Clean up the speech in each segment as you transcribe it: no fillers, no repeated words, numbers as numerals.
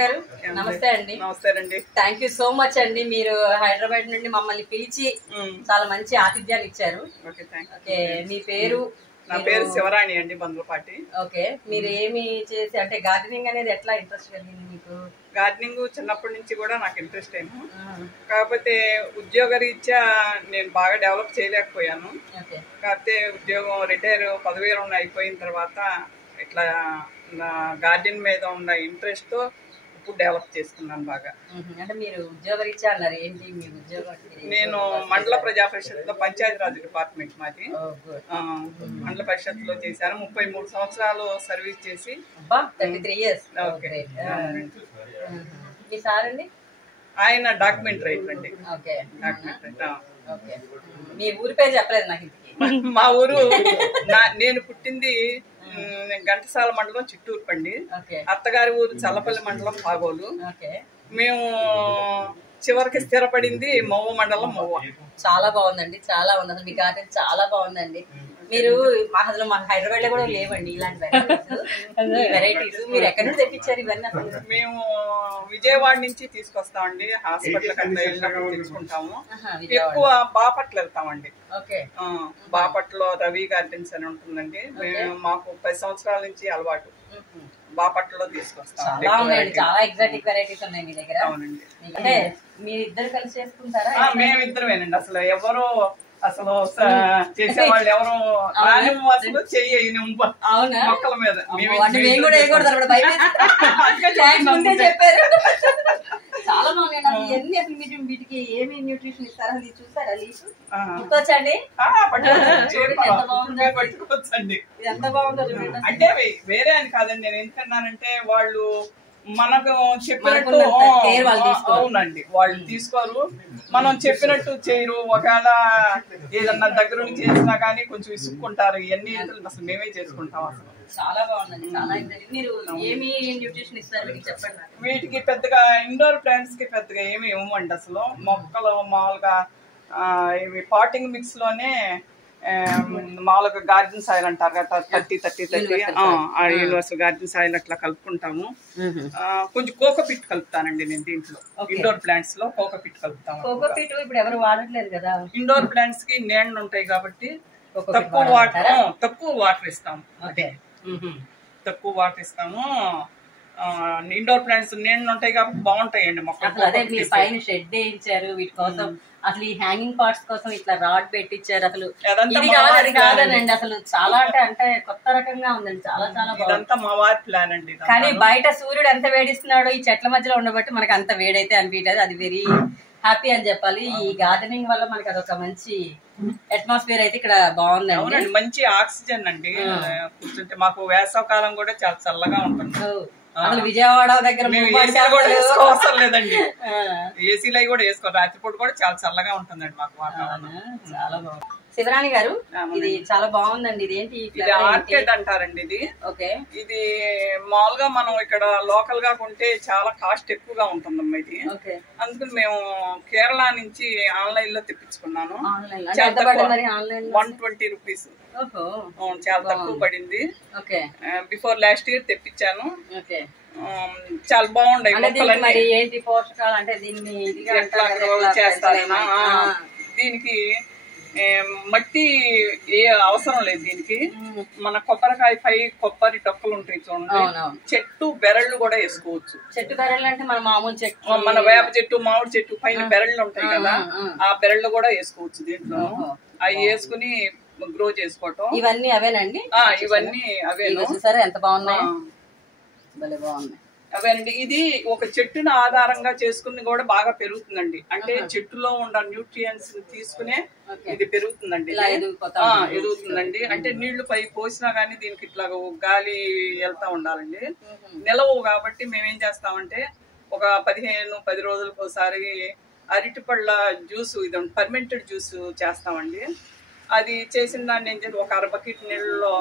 గారు నమస్తే అండి. నమస్తే అండి. థ్యాంక్ యూ సో మచ్ అండి. మీరు హైదరాబాద్ నుండి మమ్మల్ని పిలిచి చాలా మంచి ఆతిథ్యాన్ని ఇచ్చారు. ఓకే, మీ పేరు? నా పేరు శివరాణి అండి, బంధుపాటి. ఓకే, మీరు ఏమి చేసి అంటే గార్డెనింగ్ అనేది ఎట్లా ఇంట్రెస్ట్ కలిగింది మీకు? గార్డెనింగ్ చిన్నప్పటి నుంచి కూడా నాకు ఇంట్రెస్ట్ ఏమో, కాకపోతే ఉద్యోగ రీత్యా నేను బాగా డెవలప్ చేయలేకపోయాను. కాకపోతే ఉద్యోగం రిటైర్ పదవీరం అయిపోయిన తర్వాత ఇట్లా గార్డెన్ మీద ఉన్న ఇంట్రెస్ట్ తో ఇప్పుడు డెవలప్ చేసుకున్నాను బాగా. అంటే మీరు ఉద్యోగ రీత్యా అన్నారు, ఏంటి మీ ఉద్యోగం? నేను మండల ప్రజా పరిషత్ లో పంచాయతీరాజ్ డిపార్ట్మెంట్ మాది. మండల పరిషత్ లో చేశాను. 33 సంవత్సరాలు సర్వీస్ చేసి. 33 years. మీ సార్ అండి? ఆయన డాక్యుమెంట్ రైటర్ అండి. Okay, document writer. మీ ఊరి పేరు చెప్పలేదు నాకు. మా ఊరు నేను పుట్టింది ఘంటసాల మండలం చిట్టూరు పండి. అత్తగారి ఊరు చల్లపల్లి మండలం పాగోలు. మేము చివరికి స్థిరపడింది మవ్వ మండలం మవ్వ. చాలా బాగుందండి, చాలా బాగుంది. అసలు మీ గార్డెన్ చాలా బాగుందండి. మీరు అసలు మా హైదరాబాద్ లో కూడా లేవండి ఇలాంటి వెరైటీస్. మీరు ఎక్కడి నుంచి తెప్పించారు ఇవన్నీ? మేము విజయవాడ నుంచి తీసుకొస్తామండి. హాస్పిటల్ కంటే వెళ్ళినప్పుడు తీసుకుంటాము. ఎక్కువ బాపట్ల వెళ్తామండి. బాపట్లో రవి గార్డెన్స్ అని ఉంటుందండి. మేము మాకు 10 సంవత్సరాల నుంచి అలవాటు. బాపట్లో తీసుకొస్తాం. చాలా ఎగ్జాటిక్ వెరైటీస్ ఉన్నాయి మీ దగ్గర. అవునండి. అంటే మీరిద్దరు కలిసి చేసుకుంటారా? మేమిద్దరమేనండి. అసలు చేసేవాళ్ళు ఎవరు అసలు చెయ్యి మొక్కల మీద చెప్పారు. చాలా బాగున్నాయి. ఇవన్నీ అసలు మీరు వీటికి ఏమి న్యూట్రిషన్ ఇస్తారా? అది చూసారా? గుర్తొచ్చండి. ఎంత బాగుందో అంటే వేరే అని కాదండి. నేను ఎందుకన్నానంటే వాళ్ళు మనకు చెప్పినట్టు అవునండి, వాళ్ళు తీసుకోరు. మనం చెప్పినట్టు చేయరు. ఒకవేళ ఏదన్నా దగ్గర నుంచి చేసినా కానీ కొంచెం విసుక్కుంటారు. ఇవన్నీ అసలు మేమే చేసుకుంటాం. అసలు చాలా బాగుందండి. చాలా మీరు ఏమి న్యూట్రిషన్ ఇస్తారు చెప్పండి. వీటికి పెద్దగా ఇండోర్ ప్లాంట్స్ కి పెద్దగా ఏమి ఇవ్వమండి. అసలు మొక్కలు మామూలుగా ఇవి పాటింగ్ మిక్స్ లోనే మామూలుగా గార్డెన్ సాయిల్ అంటారు కదా, 30-30-30 యూనివర్సల్ గార్డెన్ సాయిల్ అట్లా కలుపుకుంటాము. కొంచెం కోకోపిట్ కలుపుతానండి నేను దీంట్లో. ఇండోర్ ప్లాంట్స్ లో కోకోపిట్ కలుపుతాము. కోకోపిట్ ఇప్పుడు ఎవరు వాడట్లేదు కదా. ఇండోర్ ప్లాంట్స్ కి నీళ్ళు ఉంటాయి కాబట్టి తక్కువ వాటర్ ఇస్తాము. తక్కువ వాటర్ ఇస్తాము. ఇండోర్ ప్లాంట్స్ నీళ్ళు ఉంటాయి కాబట్టి బాగుంటాయండి మొక్కలు. అదే మీరు పైన షెడ్ వేయించారు వీటి కోసం. అసలు ఈ హ్యాంగింగ్ పార్ట్స్ కోసం ఇట్లా రాడ్ పెట్టించారు. అసలు ఇది కాదు అది కాదనండి. అసలు చాలా అంటే కొత్త రకంగా ఉందండి. చాలా చాలా బాగుంది. మా వారి ప్లాన్ అండి. కానీ బయట సూర్యుడు ఎంత వేడిస్తున్నాడో ఈ చెట్ల మధ్యలో ఉండబట్టి మనకు అంత వేడైతే అనిపించదు. అది వెరీ హ్యాపీ అని చెప్పాలి. ఈ గార్డెనింగ్ వల్ల మనకి అదొక మంచి అట్మాస్ఫియర్ అయితే ఇక్కడ బాగుందండి. మంచి ఆక్సిజన్ అండి. కూర్చుంటే మాకు వేసవకాలం కూడా చాలా చల్లగా ఉంటుంది. అసలు విజయవాడ దగ్గర అవసరం లేదండి. ఏసీలు కూడా వేసుకో. రాత్రిపూట కూడా చాలా చల్లగా ఉంటుందండి మాకు వాతావరణం. చాలా బాగుంది. శివరాణి గారు, ఇది చాలా బాగుందండి. ఇది ఏంటి? ఇది ఆర్కిడ్ అంటారండి. ఇది ఇది మామూలుగా మనం ఇక్కడ లోకల్ గా కొంటే చాలా కాస్ట్ ఎక్కువగా ఉంటుందమ్మా ఇది. అందుకని మేము కేరళ నుంచి ఆన్లైన్ లో తెప్పించుకున్నాను. 120 రూపీస్. చాలా తక్కువ పడింది. బిఫోర్ లాస్ట్ ఇయర్ తెప్పించాను. చాలా బాగుండే. దీనికి మట్టి ఏ అవసరం లేదు. దీనికి మన కొబ్బరికాయ కొబ్బరి టొక్కలు ఉంటాయి చూడండి, చెట్టు బెరళ్ళు కూడా వేసుకోవచ్చు. చెట్టు బెరళ్ళు అంటే మన మామూలు చెట్టు, మన వేప చెట్టు, మామిడి చెట్టు పైన బెరళ్ళు ఉంటాయి కదా, ఆ బెరళ్ళు కూడా వేసుకోవచ్చు దీంట్లో. అవి వేసుకుని గ్రో చేసుకోవటం. ఇవన్నీ అవేనండి? ఇవన్నీ అవే. సరే, ఎంత బాగున్నాయి. బాగున్నాయి అవేనండి. ఇది ఒక చెట్టును ఆధారంగా చేసుకుని కూడా బాగా పెరుగుతుందండి. అంటే చెట్టులో ఉన్న న్యూట్రియన్స్ తీసుకునే ఇది పెరుగుతుందండి, ఎదుగుతుందండి. అంటే నీళ్లు పై పోసినా గానీ దీనికి ఇట్లా గాలి వెళ్తా ఉండాలండి. నిలవు కాబట్టి మేమేం చేస్తామంటే ఒక 15-10 రోజులకు ఒకసారి అరటిపళ్ళ జ్యూస్, ఇది ఫర్మెంటెడ్ జ్యూస్ చేస్తామండి. అది చేసిన దాన్ని ఏం చేసి ఒక 1/2 బకెట్ నీళ్ళలో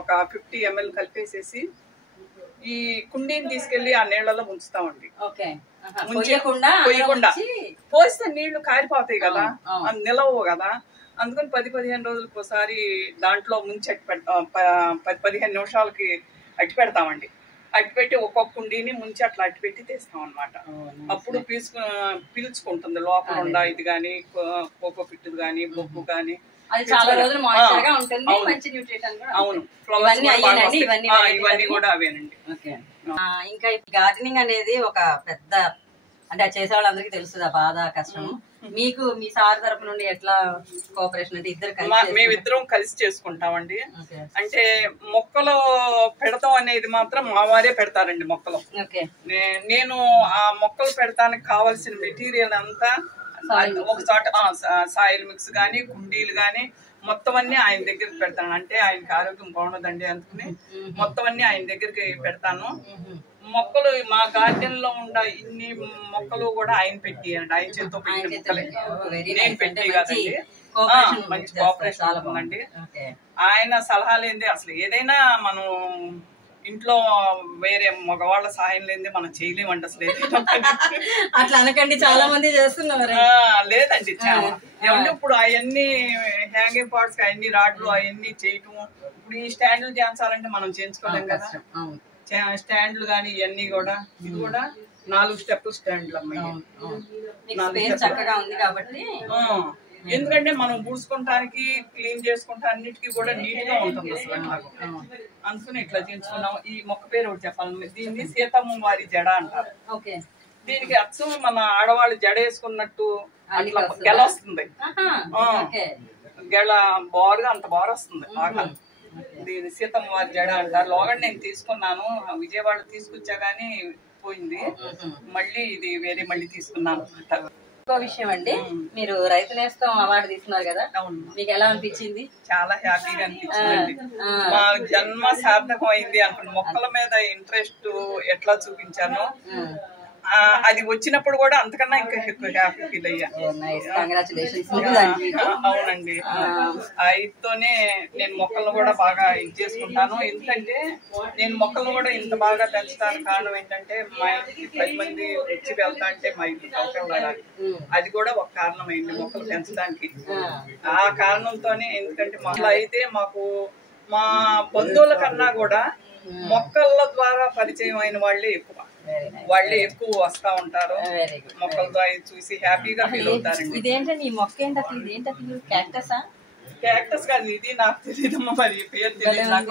ఒక 50 ml కలిపేసేసి ఈ కుండీని తీసుకెళ్లి ఆ నీళ్లలో ఉంచుతామండి. పోయకుండా పోస్తే నీళ్లు కారిపోతాయి కదా, నిలవు కదా. అందుకని 10-15 రోజులకు ఒకసారి దాంట్లో ముంచి 10-15 నిమిషాలకి అట్టి పెడతామండి. అట్టిపెట్టి ఒక్కొక్క కుండీని ముంచి అట్లా అట్టిపెట్టి తీస్తాం అనమాట. అప్పుడు పీల్చుకుంటుంది లోపల ఉండ ఇది గాని కోకో పిట్టు గాని బొగ్గు గాని. అవును, ఇవన్నీ కూడా అవేనండి. ఇంకా గార్డెనింగ్ అనేది ఒక పెద్ద అంటే చేసే వాళ్ళందరికీ తెలుస్తుంది ఆ బాధ కష్టం. మీకు మీ సార్ తరపు నుండి ఎట్లా కోఆపరేషన్ అంటే మేమిద్దరం కలిసి చేసుకుంటామండి. అంటే మొక్కలు పెడతాం అనేది మాత్రం మా వారే పెడతారండి మొక్కలు. నేను ఆ మొక్కలు పెడతానికి కావాల్సిన మెటీరియల్ అంతా ఒక చోట సాయిల్ మిక్స్ గానీ కుండీలు గానీ మొత్తం అన్ని ఆయన దగ్గరికి పెడతాను. అంటే ఆయనకి ఆరోగ్యం బాగుండదండి అందుకని మొత్తం అన్ని ఆయన దగ్గరికి పెడతాను. మొక్కలు మా గార్డెన్ లో ఉన్న ఇన్ని మొక్కలు కూడా ఆయన పెట్టి ఆయన చేతితో పెట్టిన మొక్కలే, నేను పెట్టి కదండి. మంచి కోఆపరేషన్ ఉందండి. ఆయన సలహాలు ఏంది అసలు ఏదైనా మనం ఇంట్లో వేరే మగవాళ్ళ సహాయం లేదే మనం చేయలేమండి అసలు. అట్లా అనకండి, చాలా మంది చేస్తున్నారు. లేదండి ఏమంటే ఇప్పుడు అవన్నీ హ్యాంగింగ్ పార్ట్స్ అవన్నీ రాడ్లు అవన్నీ చేయటం, ఇప్పుడు ఈ స్టాండ్లు చేయించాలంటే మనం చేయించుకోలేం కదా. స్టాండ్లు గానీ ఇవన్నీ కూడా ఇది కూడా 4 స్టెప్ స్టాండ్లు అమ్మాయి చక్కగా ఉంది కాబట్టి. ఎందుకంటే మనం పూడ్చుకోవటానికి క్లీన్ చేసుకుంటా అన్నిటికీ కూడా నీట్ గా ఉంటుంది అసలు. అందుకని ఇట్లా చేయించుకున్నాం. ఈ మొక్క పేరు ఒకటి చెప్పాలి, దీన్ని సీతమ్మ వారి జడ అంటారు. దీనికి అచ్చం మన ఆడవాళ్ళు జడ వేసుకున్నట్టు అట్లా గెల వస్తుంది. గెల బారుగా అంత బారు వస్తుంది బాగా. దీని సీతమ్మ వారి జడ అంటారు. లోగడ నేను తీసుకున్నాను, విజయవాడ తీసుకొచ్చా గానీ పోయింది. మళ్ళీ ఇది వేరే మళ్ళీ తీసుకున్నాను. ఇంకో విషయం అండి, మీరు రైతు నేస్తం అవార్డు తీసుకున్నారు కదా, మీకు ఎలా అనిపించింది? చాలా హ్యాపీగా అనిపించింది. మా జన్మ సార్థకం అయింది అనుకున్న మొక్కల మీద ఇంట్రెస్ట్ ఎట్లా చూపించానో అది వచ్చినప్పుడు కూడా అంతకన్నా ఇంకా ఎక్కువ హ్యాపీ ఫీల్ అయ్యా. అవునండి, అయితోనే నేను మొక్కలను కూడా బాగా ఇది చేసుకుంటాను. ఎందుకంటే నేను మొక్కలను కూడా ఇంత బాగా పెంచడానికి కారణం ఏంటంటే మా ఇంటికి 10 మంది వచ్చి వెళ్తా అంటే మా ఇంటికి అవసరం పడాలి. అది కూడా ఒక కారణం అయింది మొక్కలు పెంచడానికి. ఆ కారణంతోనే, ఎందుకంటే మొక్కలు అయితే మాకు మా బంధువుల కన్నా కూడా మొక్కల ద్వారా పరిచయం అయిన వాళ్ళే ఎక్కువ వస్తా ఉంటారు. మొక్కలతో అవి చూసి హ్యాపీగా ఫీల్ అవుతారండి. ఇదేంటండి ఈ మొక్క ఏంటి అసలు? ఇదేంటి అసలు? క్యాక్టస్ కాదు, ఇది నాకు తెలియదమ్మా, మరి పేరు తెలియదు.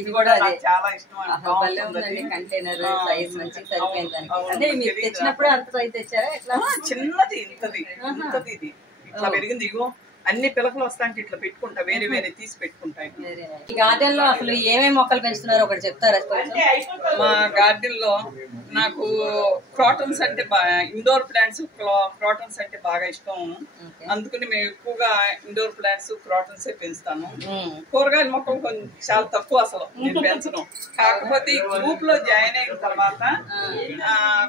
ఇది కూడా నాకు చాలా ఇష్టం. కంటైనర్ సైజ్ మంచి సరిపోయింది. అంటే మీరు తెచ్చినప్పుడు అంత సైజ్ తెచ్చారా? చిన్నది, ఇంతది ఇది ఇట్లా పెరిగింది. ఇగో అన్ని పిలకలు వస్తాంటే ఇట్లా పెట్టుకుంటా, వేరే వేరే తీసి పెట్టుకుంటాయి. ఈ గార్డెన్ లో అసలు ఏమేమి మొక్కలు పెంచుతున్నారో ఒకటి చెప్తారా? మా గార్డెన్ లో నాకు క్రాటన్స్ అంటే ఇండోర్ ప్లాంట్స్, క్రాటన్స్ అంటే బాగా ఇష్టం. అందుకని మేము ఎక్కువగా ఇండోర్ ప్లాంట్స్ క్రాటన్స్ పెంచుతాను. కూరగాయల మొక్కలు కొంచెం చాలా తక్కువ అసలు నేను పెంచడం. కాకపోతే ఈ గ్రూప్ లో జాయిన్ అయిన తర్వాత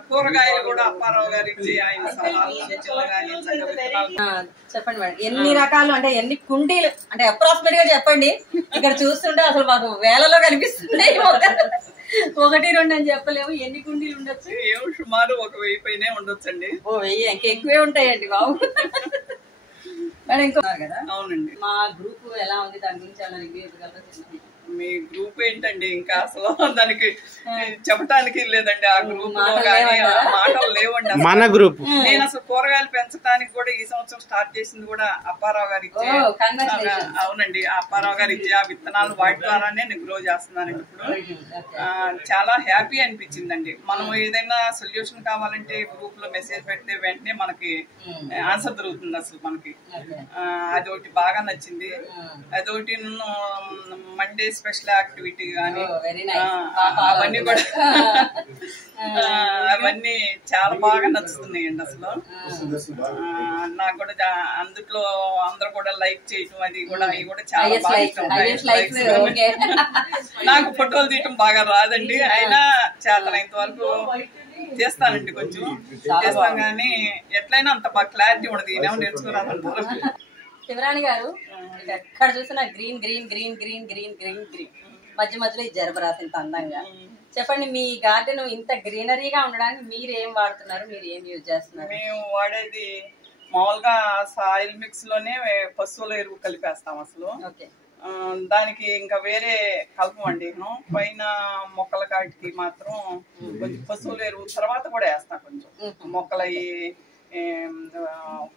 కూరగాయలు కూడా అప్పారావు గారు ఇచ్చి ఆయన సలహాలు చెప్పండి మేడం, ఎన్ని రకాలు అంటే ఎన్ని కుండీలు అంటే అప్రాక్సిమేట్ గా చెప్పండి. ఇక్కడ చూస్తుంటే అసలు మాకు వేలలో కనిపిస్తుంది. 1-2 అని చెప్పలేము. ఎన్ని కుండీలు ఉండొచ్చు? సుమారు 1000 పైనే ఉండొచ్చండి. 1000 ఇంకా ఎక్కువే ఉంటాయండి బాబు. మేడం ఇంకో కదా. అవునండి. మా గ్రూప్ ఎలా ఉంది దాని గురించి అలా రివ్యూ ఇవ్వగలరా? మీ గ్రూప్ ఏంటండి, ఇంకా అసలు దానికి చెప్పటానికి లేదండి. ఆ గ్రూప్ లో కానీ మాటలు లేవండి. మన గ్రూప్ నేను అసలు కూరగాయలు పెంచడానికి కూడా ఈ సంవత్సరం స్టార్ట్ చేసింది కూడా అప్పారావు గారు ఇచ్చే. అవునండి, అప్పారావు గారు ఇచ్చే ఆ విత్తనాలు వాటి ద్వారానే నేను గ్రో చేస్తున్నానండి. ఇప్పుడు చాలా హ్యాపీ అనిపించిందండి. మనం ఏదైనా సొల్యూషన్ కావాలంటే గ్రూప్ లో మెసేజ్ పెడితే వెంటనే మనకి ఆన్సర్ దొరుకుతుంది అసలు మనకి. అదొకటి బాగా నచ్చింది. అదొకటి మండే స్పెషల్ యాక్టివిటీ కానీ అవన్నీ కూడా అవన్నీ చాలా బాగా నచ్చుతున్నాయండి అసలు. నాకు కూడా అందులో అందరూ కూడా లైక్ చేయటం అది కూడా అవి కూడా చాలా బాగా ఇష్టం. నాకు ఫోటోలు తీయటం బాగా రాదండి, అయినా చేతనైనంత వరకు చేస్తానండి. కొంచెం చేస్తాను కానీ ఎట్లయినా అంత బాగా క్లారిటీ ఉండదు. ఏమో నేర్చుకోరాదంటారు. శివరాణి గారు, ఎక్కడ చూసినా green green green green green green green, మధ్య మధ్యలో ఈ జరబరాసి ఇంత అందంగా. చెప్పండి, మీ గార్డెన్ ఇంత గ్రీనరీగా ఉండడానికి మీరు ఏం వాడుతున్నారు, మీరు ఏం యూజ్ చేస్తున్నారు? మేము వాడేది మామూలుగా సాయిల్ మిక్స్ లోనే పశువుల ఎరువు కలిపేస్తాం అసలు. దానికి ఇంకా వేరే కలపమండి. పైన మొక్కల కాటికి మాత్రం కొంచెం పశువుల ఎరువు తర్వాత కూడా వేస్తా. కొంచెం మొక్కల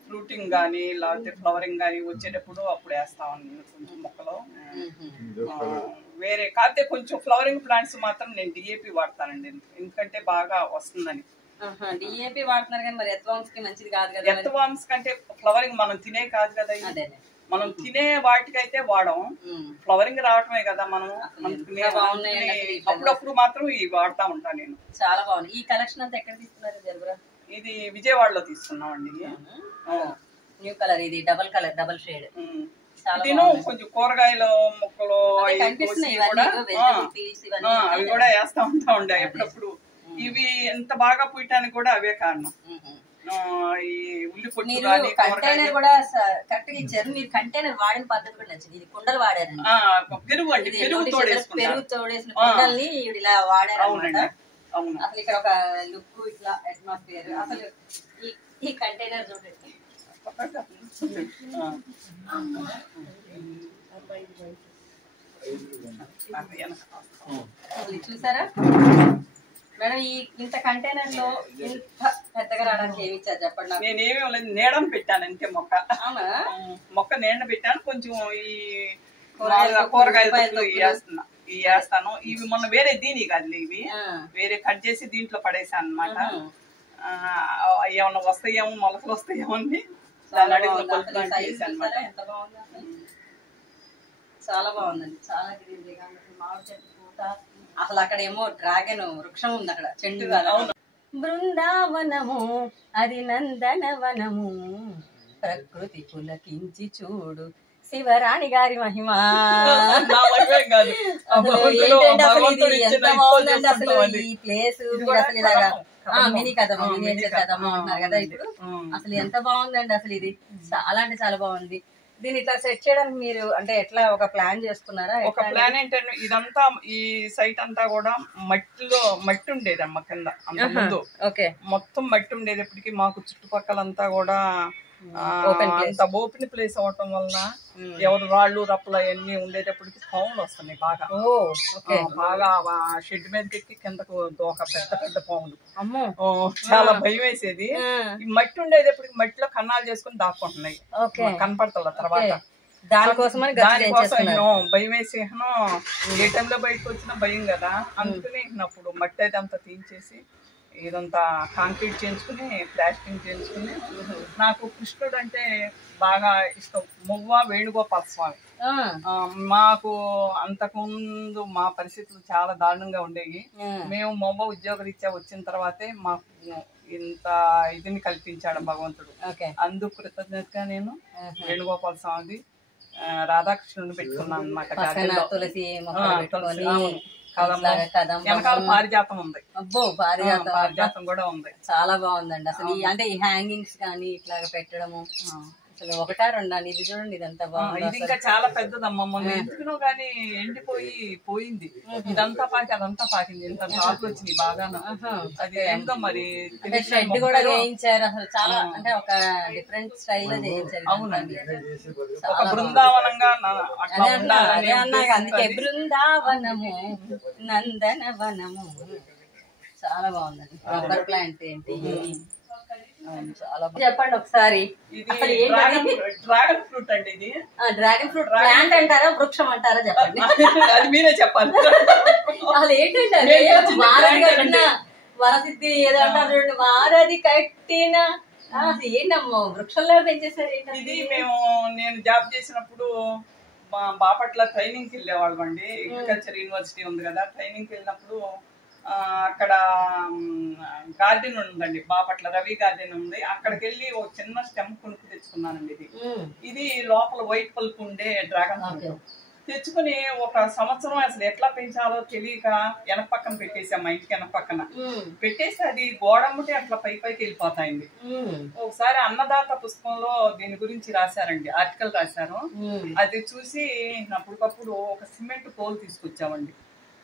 ఫ్రూటింగ్ కానీ లేకపోతే ఫ్లవరింగ్ కానీ వచ్చేటప్పుడు అప్పుడు వేస్తామండి కొంచెం మొక్కలు. వేరే కాకపోతే కొంచెం ఫ్లవరింగ్ ప్లాంట్స్ మాత్రం నేను డిఏపి వాడతానండి, ఎందుకంటే బాగా వస్తుందని. డిఏపి వాడుతున్నారు కానీ మరి ఎర్త్వామ్స్ కి మంచిది కాదు కదా. ఎర్త్వామ్స్ కంటే ఫ్లవరింగ్ మనం తినే కాదు కదా, మనం తినే వాటికైతే వాడం, ఫ్లవరింగ్ రావటమే కదా మనం అప్పుడప్పుడు మాత్రం ఇవి వాడుతా ఉంటాను నేను. చాలా బాగుంది. ఈ కలెక్షన్ అంతా ఎక్కడ తీసుకున్నారు జర్బరా? ఇది విజయవాడలో తీసుకున్నాం అండి. న్యూ కలర్, ఇది డబల్ షేడ్. నేను కొంచెం కూరగాయల మొక్కలు అవి కూడా వేస్తా ఉంటా ఎప్పుడప్పుడు. ఇవి ఎంత బాగా పూయటానికి కూడా అవే కారణం. ఈ ఉల్లి పొట్టు కంటైనర్ కూడా కరెక్ట్ గా ఇచ్చారు. మీరు కంటైనర్ వాడిన పద్ధతి కూడా నచ్చింది. ఇది కుండలు వాడారు, పెరుగు అండి, పెరుగు తోడేసిన కుండల్ని ఇలా వాడారు అన్నమాట. అసలు ఇక్కడ ఒక లుక్, ఇట్లా అట్మాస్ఫియర్, అసలు ఈ కంటైనర్ చూడండి. చూసారా మేడం, ఈ ఇంత కంటైనర్ లో ఇంత పెద్దగా రావడానికి ఏమి ఇచ్చారు చెప్పండి. నేనేమీ నీడను పెట్టాను అంతే, మొక్క నీడ పెట్టాను. కొంచెం ఈ కూరగాయలు వేస్తాను. ఇవి మొన్న వేరే దీని కాదు, ఇవి వేరే కట్ చేసి దీంట్లో పడేసాను అనమాట. ఏమన్నా వస్తాయేమో, మొలకలు వస్తాయేమో అని చాలా బాగుందండి. చాలా గ్రీనరీగా మామిడి చెట్టు పూత. అసలు అక్కడ ఏమో డ్రాగన్ వృక్షం ఉంది, అక్కడ చెట్టు కాదు. బృందావనము అది నందనవనము, ప్రకృతి పులకించి చూడు శివరాణి గారి మహిమ. ఏంటంటే అసలు ఇది ఎంత బాగుందండి. అసలు ఈ ప్లేస్ అసలు ఇలాగా మినీ కథము, మినియేచర్ కథము అంటున్నారు కదా ఇప్పుడు. అసలు ఎంత బాగుందండి అసలు ఇది, చాలా అంటే చాలా బాగుంది. దీన్ని ఇట్లా సెట్ చేయడానికి మీరు అంటే ఎట్లా ఒక ప్లాన్ చేస్తున్నారా? ఒక ప్లాన్ ఏంటంటే ఇదంతా ఈ సైట్ అంతా కూడా మట్టి ఉండేది అమ్మ కింద అంత ముందు. మొత్తం మట్టి ఉండేటప్పటికి మాకు చుట్టుపక్కలంతా కూడా అంత ఓపెన్ ప్లేస్ అవటం వలన ఎవరు రాళ్ళు రప్పలు అవన్నీ ఉండేటప్పటికి పాములు వస్తున్నాయి బాగా. బాగా షెడ్ మీదకి ఎక్కి కిందకు ఒక పెద్ద పాములు, చాలా భయం వేసేది. ఈ మట్టి ఉండేటప్పటికి మట్టిలో కన్నాలు చేసుకుని దాక్కుంటున్నాయి, కనపడతా. తర్వాత దానికోసం భయం వేసి ఏ టైంలో బయటకు వచ్చినా భయం కదా, అందుకని అప్పుడు మట్టి అయితే అంతా తీయించేసి ఇదంతా కాంక్రీట్ చేయించుకుని ప్లాస్టింగ్ చేయించుకుని. నాకు కృష్ణుడు అంటే బాగా ఇష్టం. మువ్వ వేణుగోపాల స్వామి. మాకు అంతకుముందు మా పరిస్థితులు చాలా దారుణంగా ఉండేవి. మేము మువ్వ ఉద్యోగరీత్యా వచ్చిన తర్వాతే మాకు ఇంత ఇదిని కల్పించాడు భగవంతుడు. అందుకు కృతజ్ఞతగా నేను వేణుగోపాల స్వామిది రాధాకృష్ణుని పెట్టుకున్నాను అన్నమాట. తులసి వెనకాల పారిజాతం ఉంది. అబ్బో, పారిజాతం కూడా ఉంది. చాలా బాగుందండి అసలు. అంటే ఈ హ్యాంగింగ్స్ కానీ ఇట్లా పెట్టడము అసలు ఒకటా రెండా? ఇది చూడండి, ఇదంతా బాగుంది. ఇది ఇంకా చాలా పెద్దదమ్మా. మొన్న ఎందుకునో గానీ పోయింది. ఇదంతా పాకి అదంతా పాకింది. ఇంత కాకులు వచ్చినాయి బాగా. అది ఏందో మరి షెడ్ కూడా చేయించారు. అసలు చాలా అంటే ఒక డిఫరెంట్ స్టైల్ లో చేయించారు. అవునండి, ఒక బృందావనంగా అదే అన్నాక. అందుకే బృందావనము నందనవనము. చాలా బాగుందండి. రబ్బర్ ప్లాంట్ ఏంటి, చాలా చెప్పండి ఒకసారి. డ్రాగన్ ఫ్రూట్ అండి ఇది. డ్రాగన్ ఫ్రూట్ ప్లాంట్ అంటారా, వృక్షం అంటారా చెప్పండి. అది మీరే చెప్పాలి. అసలు ఏంటంటే వారధి కట్టిన వరసిద్ధి ఏదో అంటారు చూడండి, వారధి కట్టిన ఏంటమ్మో వృక్షంలో పెంచేసారు ఏంటి? ఇది నేను జాబ్ చేసినప్పుడు మా బాపట్ల ట్రైనింగ్ కి వెళ్ళేవాళ్ళం అండి. అగ్రికల్చర్ యూనివర్సిటీ ఉంది కదా, ట్రైనింగ్ కి వెళ్ళినప్పుడు అక్కడ గార్డెన్ ఉందండి, బాపట్ల రవి గార్డెన్ ఉంది. అక్కడికి వెళ్ళి ఒక చిన్న స్టెమ్ కొనుక్కు తెచ్చుకున్నానండి. ఇది లోపల వైట్ పల్ప్ ఉండే డ్రాగన్ ఫ్రూట్ తెచ్చుకుని ఒక సంవత్సరం అసలు ఎట్లా పెంచాలో తెలియక వెనక పక్కన పెట్టేసాం. మా ఇంటికి వెనక పక్కన పెట్టేసి అది గోడమ్మటి అట్లా పైకి వెళ్ళిపోతాయండి. ఒకసారి అన్నదాత పుస్తకంలో దీని గురించి రాశారండి, ఆర్టికల్ రాశారు. అది చూసి అప్పటికప్పుడు ఒక సిమెంట్ పోల్ తీసుకొచ్చామండి.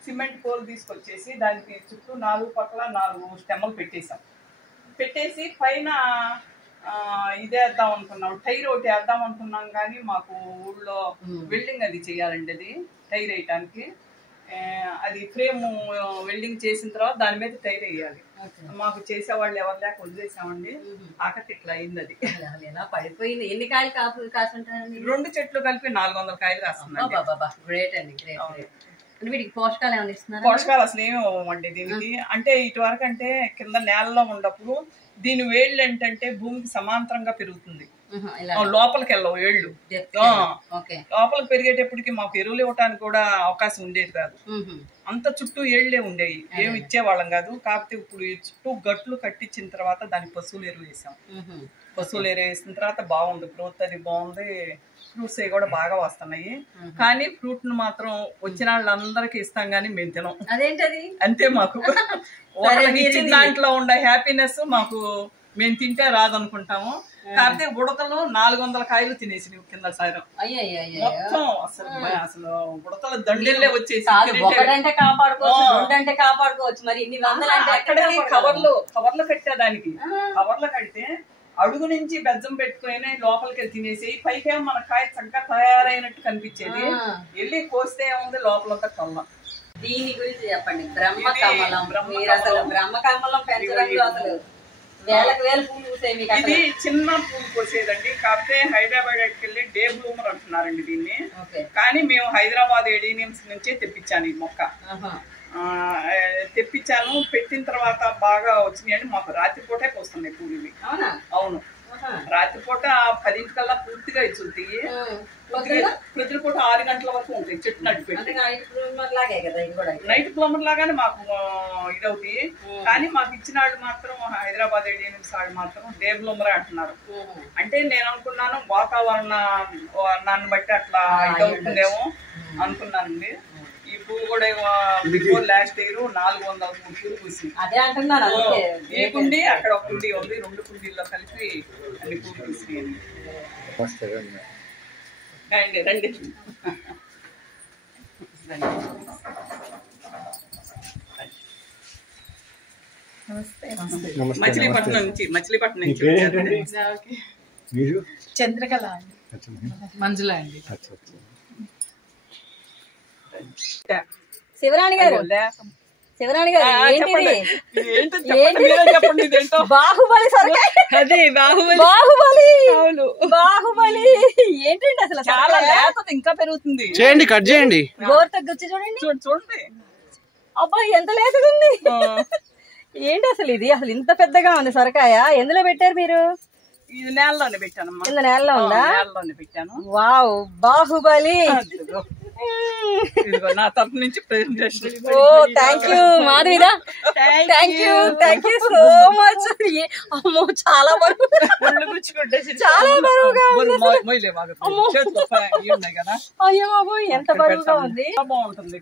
సిమెంట్ పోల్ తీసుకొచ్చేసి దానికి చుట్టూ 4 పక్కల 4 స్టెమ్మలు పెట్టేసాం. పెట్టేసి పైన ఇదే వేద్దాం అనుకున్నాం, టైర్ ఒకటి వేద్దాం అనుకున్నాం కానీ మాకు ఊళ్ళో వెల్డింగ్ అది చేయాలండి, అది టైర్ వేయటానికి. అది ఫ్రేమ్ వెల్డింగ్ చేసిన తర్వాత దాని మీద టైర్ వేయాలి. మాకు చేసేవాళ్ళు ఎవరు లేక వదిలేసామండి. ఆఖరికి ఇట్లా అయింది. అది పడిపోయింది. ఎన్ని కాయలు కాస్తుంటాయండి? 2 చెట్లు కలిపి 400 కాయలు కాస్తున్నాయి. గ్రేట్ అండి, గ్రేట్. వీటికి పోషకాలు ఏమైనా ఇస్తున్నారు? పోషకాలు అసలు ఏమి ఇవ్వండి దీనికి. అంటే ఇటువరకు అంటే కింద నేలలో ఉన్నప్పుడు దీని వేళ్ళు ఏంటంటే భూమికి సమాంతరంగా పెరుగుతుంది, లోపలికి వెళ్ళవు వేళ్ళు. లోపలికి పెరిగేటప్పటికి మాకు ఎరువులు ఇవ్వటానికి కూడా అవకాశం ఉండేది కాదు. అంత చుట్టూ ఏళ్లే ఉండేవి, ఏమి ఇచ్చేవాళ్ళం కాదు. కాకపోతే ఇప్పుడు ఈ చుట్టూ గట్లు కట్టించిన తర్వాత దానికి పశువులు ఎరువు వేసాం. పశువులు ఎరువు వేసిన తర్వాత బాగుంది, గ్రోత్ అది బాగుంది. ఫ్రూట్స్ అవి కూడా బాగా వస్తున్నాయి. కానీ ఫ్రూట్ ను మాత్రం వచ్చిన వాళ్ళందరికీ ఇస్తాం కానీ మేము తినం. అదేంటది? అంతే, మాకు వాళ్ళకి ఇచ్చిన దాంట్లో ఉండే హ్యాపీనెస్ మాకు మేము తింటే రాదనుకుంటాము. కాకపోతే ఉడతలు 400 కాయలు తినేసి కింద సాయం మొత్తం. అసలు ఉడతల దండెల్లే వచ్చేసి కాపాడుకోవచ్చు. మరి ఇన్ని అక్కడికి కవర్లు కట్టేదానికి, కవర్లు కడితే అడుగు నుంచి బెజ్జం పెట్టుకుని లోపలికి వెళ్ళి తినేసి పైకేమో మన కాయ చక్కగా తయారైనట్టు కనిపించేది. వెళ్ళి కోస్తే ఏముంది లోపలంతా కళ్ళ. దీని గురించి చెప్పండి. బ్రహ్మకమలం, అసలు బ్రహ్మకమలం పెంచడంలో అసలు వేలకు వేలు పూలు పూసేవి. ఇది చిన్న పూలు పోసేదండి. కాకపోతే హైదరాబాద్ వెళ్ళి డే బ్లూమర్ అంటున్నారండి దీన్ని. కానీ మేము హైదరాబాద్ ఏడీనియమ్స్ నుంచే తెప్పించాను ఈ మొక్క. తెప్పించాను, పెట్టిన తర్వాత బాగా వచ్చినాయండి. మాకు రాత్రిపూటే పోస్తున్నాయి పూలు ఇవి. అవును, రాత్రిపూట 10 కల్లా పూర్తిగా ఇచ్చుతాయి. ప్రతిపూట 6 గంటల వరకు ఉంటాయి చెట్టు నడిపి పెట్టి. నైట్ ప్లమర్ లాగానే మాకు ఇదవుతాయి. కానీ మాకు ఇచ్చిన వాళ్ళు మాత్రం హైదరాబాద్ ఏడీనియమ్స్ వాళ్ళు మాత్రం డే బ్లూమరే అంటున్నారు. అంటే నేను అనుకున్నాను వాతావరణాన్ని బట్టి అట్లా ఇదవుతుందేమో అనుకున్నానండి. ఈ పూలు కూడా లాస్ట్ ఇయర్ 403 పూలు పూసి. అదే అంటున్నాను. ఈ కుండి అక్కడ ఒక కుండి ఉంది, 2 కుండీల్లో కలిపి అన్ని పూలు పూసినాయండి. రండి రండి. మచిలీపట్నం నుంచి చంద్రకళ అండి. మంజుల అండి. శివరాణి గారు, శివరాణి గారు, బాహుబలి బాహుబలి ఏంటండి అసలు? చాలా లేతది, ఇంకా పెరుగుతుంది. చేయండి, కట్ చేయండి. గోరు తగ్గొచ్చి చూడండి, చూడండి. అబ్బాయి ఎంత లేతగా ఉంది. ఏంటి అసలు ఇది? అసలు ఇంత పెద్దగా ఉంది సొరకాయ. ఎందులో పెట్టారు మీరు? ఇది నేలలోనే పెట్టానమ్మా. కింద నేలలో ఉందా? నేలలోనే పెట్టాను. వావ్, బాహుబలి. నా తరఫు నుంచి ప్రెజెంటేషన్. ఓ, థ్యాంక్ యూ మాధవిదా, థ్యాంక్ యూ సో మచ్. అమ్మో, చాలా బరువు, చాలా బరువుగా ఉంది. అయ్యో బాబోయ్, ఎంత బరువుగా ఉంది. బాగుంటుంది.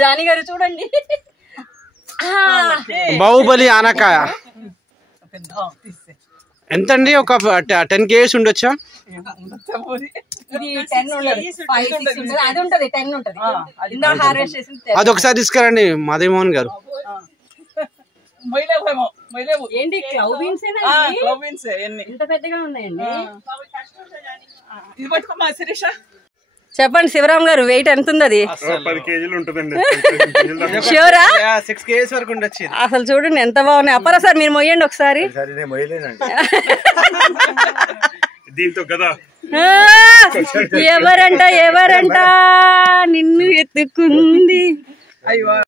జానీ గారు చూడండి, బాహుబలి ఆనకాయ ఎంతండి? ఒక 10 kgs ఉండొచ్చా? ఇది 10 ఉండదు, 5, 6 ఉంటుంది. అది ఉంటది, 10 ఉంటది. ఇందా హార్వెస్ట్ చేసింది. అది ఒకసారి తీసుకురండి మాధవమోహన్ గారు. ఏంటి క్లవ్ బీన్స్? ఇంత పెద్దగా ఉన్నాయండి. ఇది పట్టుకోమా శిరీష. చెప్పండి శివరామ్ గారు, వెయిట్ ఎంత ఉంది? అది 10 kgs ఉంటుందండి. ష్యూరా? 6 kgs వరకు ఉండొచ్చు. అసలు చూడండి ఎంత బాగున్నాయి. అప్పరా సార్ మీరు మొయ్యండి ఒకసారి. దీంతో కదా ఎవరంట నిన్ను ఎత్తుకుంది. అయ్యో.